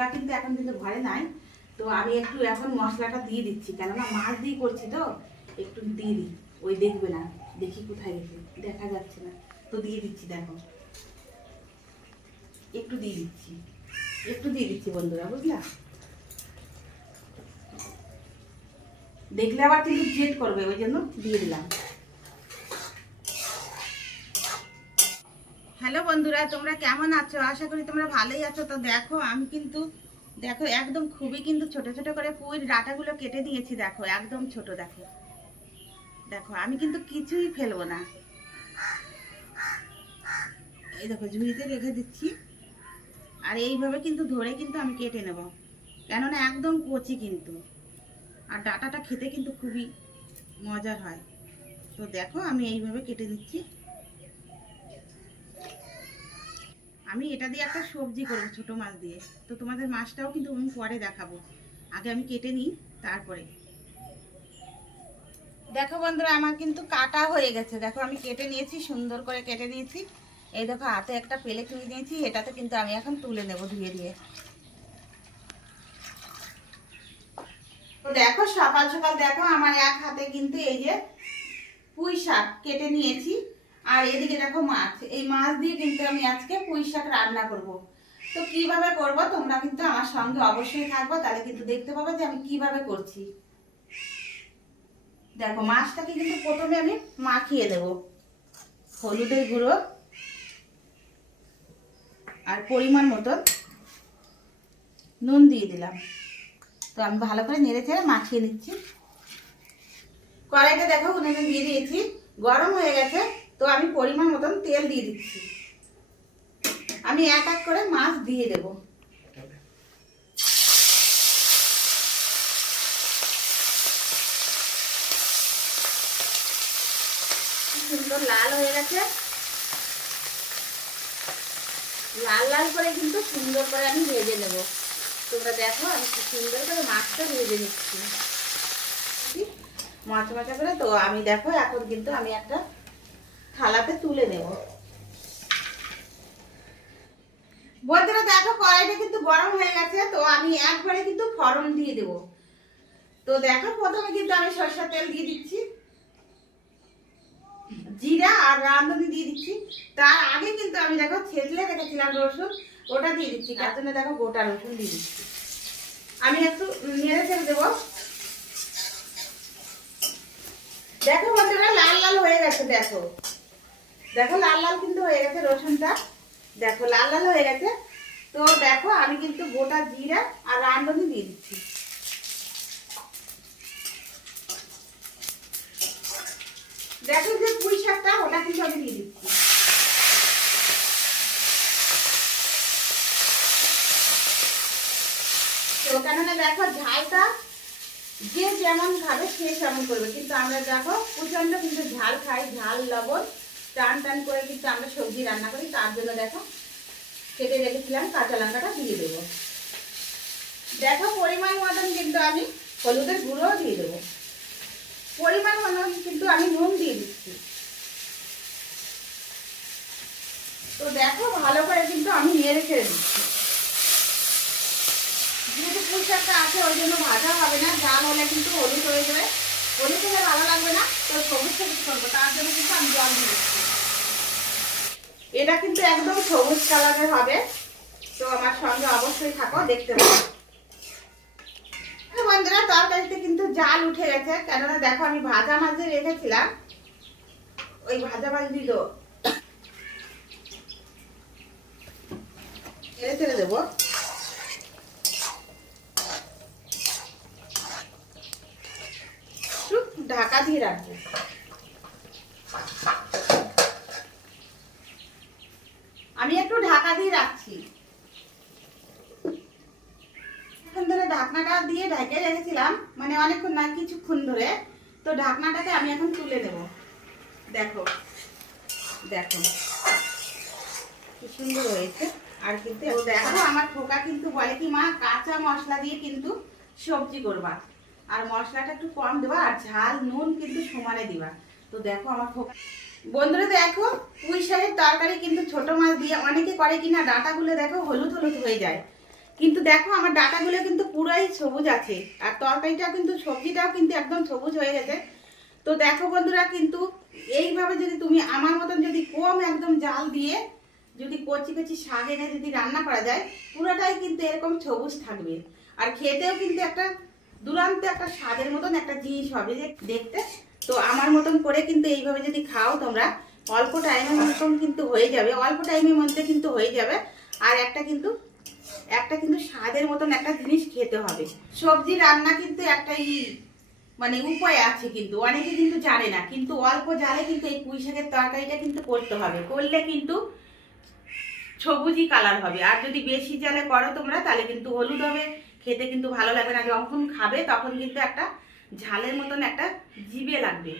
খোকা কিন্তু এখন কিন্তু ঘরে নাই। তো আমি একটু এখন মশলাটা দিয়ে দিচ্ছি, কেননা মাছ দিয়ে করছি তো একটু দিয়ে দিই। ওই দেখবে না, দেখি কোথায় গেছে, দেখা যাচ্ছে না, তো দিয়ে দিচ্ছি। দেখো একটু দিয়ে দিচ্ছি, একটু দিয়ে দিচ্ছি বন্ধুরা, বুঝলা? দেখলে আবার কিন্তু জেদ করবে, ওই জন্য দিয়ে দিলাম। হ্যালো বন্ধুরা, তোমরা কেমন আছো? আশা করি তোমরা ভালোই আছো। তো দেখো আমি কিন্তু দেখো একদম খুবই কিন্তু ছোট ছোট করে পুঁইর ডাঁটাগুলো কেটে দিয়েছি। দেখো একদম ছোট। দেখো দেখো আমি কিন্তু কিছুই ফেলবো না। এই দেখো ঝুড়িতে রেখে দিচ্ছি। আর এইভাবে কিন্তু ধরে কিন্তু আমি কেটে নেব, কেননা একদম কচি কিন্তু। আর ডাঁটাটা খেতে কিন্তু খুবই মজার হয়। তো দেখো আমি এইভাবে কেটে নিচ্ছি। আমি এটা দিয়ে একটা সবজি করবো ছোট মাছ দিয়ে। তো তোমাদের মাছটাও কিন্তু আমি পরে দেখাবো, আগে আমি কেটে নিই তারপরে। দেখো বন্ধুরা আমার কিন্তু কাটা হয়ে গেছে। দেখো আমি কেটে নিয়েছি, সুন্দর করে কেটে নিয়েছি। এই দেখো হাতে একটা প্লেট নিয়ে নিয়েছি, এটাতে কিন্তু আমি এখন তুলে নেব ধুয়ে দিয়ে। তো দেখো সকাল সকাল দেখো আমার এক হাতে কিন্তু এই যে পুঁই শাক কেটে নিয়েছি, আর এদিকে দেখো মাছ। এই মাছ দিয়ে কিন্তু আমি আজকে পুঁই শাক রান্না করব। তো কিভাবে করব তোমরা কিন্তু আমার সঙ্গে অবশ্যই থাকবো, তাহলে কিন্তু দেখতে পাবে যে আমি কিভাবে করছি। দেখো মাছটাকে কিন্তু প্রথমে আমি মাখিয়ে দেব হলুদের গুঁড়ো আর পরিমাণ মতো নুন দিয়ে দিলাম। তো আমি ভালো করে নেড়ে চেড়ে মাখিয়ে নিচ্ছি। কড়াইটা দেখো উনুনে দিয়ে দিয়েছি, গরম হয়ে গেছে। তো আমি পরিমাণ মতন তেল দিয়ে দিচ্ছি। আমি এক এক করে মাছ দিয়ে দেব। সুন্দর লাল হয়ে গেছে, লাল লাল করে কিন্তু সুন্দর করে আমি ভেজে নেব। তোমরা দেখো আমি কি সুন্দর করে মাছটা ভেজে নিচ্ছি মাছা মাছা করে। তো আমি দেখো এখন কিন্তু আমি একটা থালাতে তুলে নেব। বন্ধুরা দেখো কড়াইটা কিন্তু গরম হয়ে গেছে। তো আমি একবারে কিন্তু ফোড়ন দিয়ে দেব। তো দেখো প্রথমে কিন্তু আমি সরষের তেল দিয়ে দিচ্ছি, জিরা আর রাঁধুনি দিয়ে দিচ্ছি। তার আগে কিন্তু আমি দেখো ছেঁচলে রেখেছিলাম রসুন, ওটা দিয়ে দিচ্ছি। তার জন্য দেখো গোটা রসুন দিয়ে দিচ্ছি। আমি একটু নেড়ে ছেড়ে দেবো। দেখো বন্ধুরা লাল লাল হয়ে গেছে। দেখো দেখো লাল লাল কিন্তু হয়ে গেছে রসুনটা। দেখো লাল লাল হয়ে গেছে। তো দেখো আমি কিন্তু গোটা জিরা আর রাঁধুনি দিয়ে দিচ্ছি। দেখো যে পুঁই শাকটা ওটা কিন্তু আমি দিয়ে দিচ্ছি। তো কেননা দেখো ঝালটা যে যেমন খাবে সে তেমন করবে, কিন্তু আমরা দেখো প্রচন্ড কিন্তু ঝাল খাই, ঝাল লবণ টান টান করে কিন্তু আমরা সবজি রান্না করি। তার জন্য দেখো কেটে রেখেছিলাম কাঁচা লঙ্কাটা দিয়ে দেবো। দেখো পরিমাণ মতন কিন্তু আমি হলুদের গুঁড়ো দিয়ে দেবো, পরিমাণ মতন কিন্তু আমি নুন দিয়ে দিচ্ছি। তো দেখো ভালো করে কিন্তু আমি নেড়ে ছেড়ে দিচ্ছি। যেহেতু পুঁই শাকটা আছে ওই জন্য ভাজা হবে না, ঝাল হলে কিন্তু হলুদ হয়ে যাবে, হলুদ হলে ভালো লাগবে না। তো সবুজ সবুজ করবো, তার জন্য কিন্তু আমি জল দিয়ে দিচ্ছি। এটা কিন্তু একদম সবুজ কালারের হবে। তো আমার সঙ্গে অবশ্যই থাকো, দেখতে পাবো। বন্ধুরা তরকারিতে কিন্তু জাল উঠে গেছে, কেননা দেখো আমি ভাজা মাছ রেখেছিলাম, ওই ভাজা মাছ দিল নেড়ে ছেড়ে দেবো। ঢাকা দিয়ে রাখবো। আমি একটু ঢাকা দিয়ে রাখছি। এখন ধরে ঢাকনাটা দিয়ে ঢেকে রেখেছিলাম, মানে অনেকক্ষণ না, কিছুক্ষণ ধরে। তো ঢাকনাটাকে আমি এখন তুলে দেব। দেখো দেখো কি সুন্দর হয়েছে। আর কিন্তু দেখো আমার খোকা কিন্তু বলে কি মা কাঁচা মশলা দিয়ে কিন্তু সবজি করবা, আর মশলাটা একটু কম দেবা, আর ঝাল নুন কিন্তু সমানে দিবা। তো দেখো আমার খোকা। বন্ধুরা দেখো পুঁই শাকের তরকারি কিন্তু ছোট মাছ দিয়ে অনেকে করে কিনা ডাঁটাগুলো দেখো হলুদ হলুদ হয়ে যায়, কিন্তু দেখো আমার ডাঁটাগুলো কিন্তু পুরাই সবুজ আছে, আর তরকারিটা কিন্তু সবজিটাও কিন্তু একদম সবুজ হয়ে গেছে। তো দেখো বন্ধুরা, কিন্তু এইভাবে যদি তুমি আমার মতন যদি কম একদম জাল দিয়ে যদি কচি কচি শাক এনে যদি রান্না করা যায়, পুরোটাই কিন্তু এরকম সবুজ থাকবে। আর খেতেও কিন্তু একটা দুর্দান্ত একটা স্বাদের মতন একটা জিনিস হবে যে দেখতে। তো আমার মতন করে কিন্তু এইভাবে যদি খাও তোমরা, অল্প টাইমের মতন কিন্তু হয়ে যাবে, অল্প টাইমের মধ্যে কিন্তু হয়ে যাবে। আর একটা কিন্তু স্বাদের মতন একটা জিনিস খেতে হবে। সবজি রান্না কিন্তু একটা মানে উপায় আছে, কিন্তু অনেকে কিন্তু জানে না, কিন্তু অল্প জালে কিন্তু এই পুঁই শাকের তরকারিটা কিন্তু করতে হবে, করলে কিন্তু সবুজই কালার হবে। আর যদি বেশি জালে করো তোমরা তাহলে কিন্তু হলুদ হবে, খেতে কিন্তু ভালো লাগবে না। যখন খাবে তখন কিন্তু একটা ঝালের মতন একটা জিভে লাগবে।